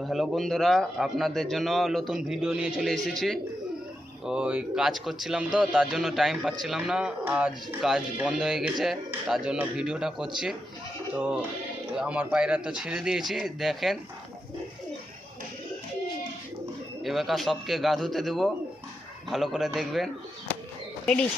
তো হ্যালো বন্ধুরা, আপনাদের জন্য নতুন ভিডিও নিয়ে চলে এসেছি। ওই কাজ করছিলাম তো তার জন্য টাইম পাচ্ছিলাম না, আজ কাজ বন্ধ হয়ে গেছে তার জন্য ভিডিওটা করছি। তো আমার পায়রা তো ছেড়ে দিয়েছি, দেখেন এবার সবকে গা ধুতে দেবো, ভালো করে দেখবেন। রেডি।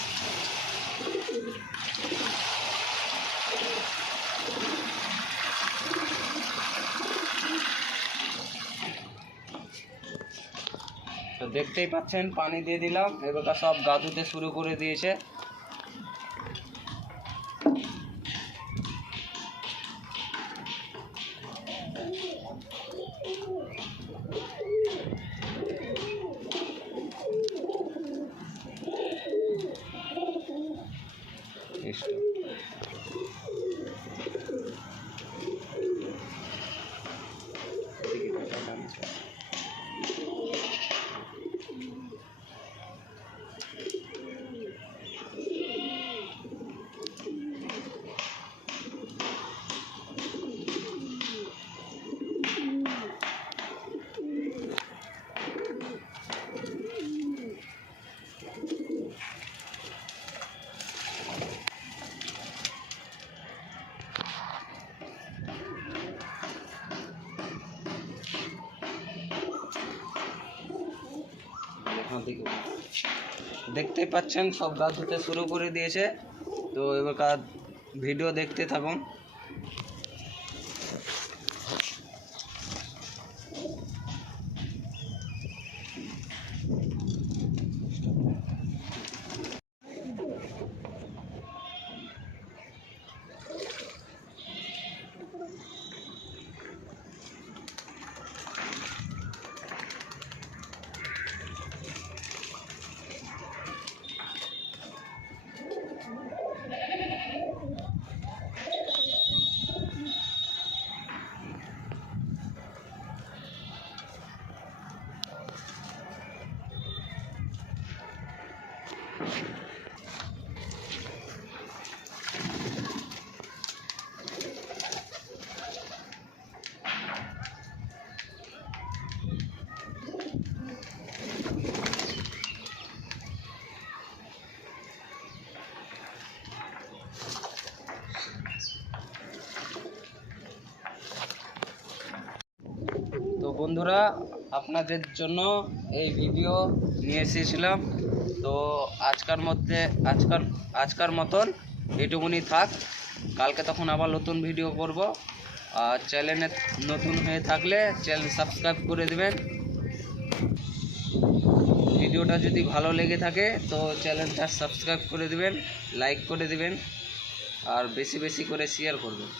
তো দেখতেই পাচ্ছেন পানি দিয়ে দিলাম, এবার সব গা ধুতে শুরু করে দিয়েছে। দেখতেই পাচ্ছেন সব গা ধুতে শুরু করে দিয়েছে। তো এবার ভিডিও দেখতে থাকুন। তো বন্ধুরা, আপনাদের জন্য এই ভিডিও নিয়ে এসেছিলাম। তো আজকার মতন এটুকুনি থাক, কালকে তখন আবার নতুন ভিডিও করব। আর চ্যানেলে নতুন হয়ে থাকলে চ্যানেল সাবস্ক্রাইব করে দেবেন। ভিডিওটা যদি ভালো লেগে থাকে তো চ্যানেলটা সাবস্ক্রাইব করে দেবেন, লাইক করে দেবেন আর বেশি বেশি করে শেয়ার করবেন।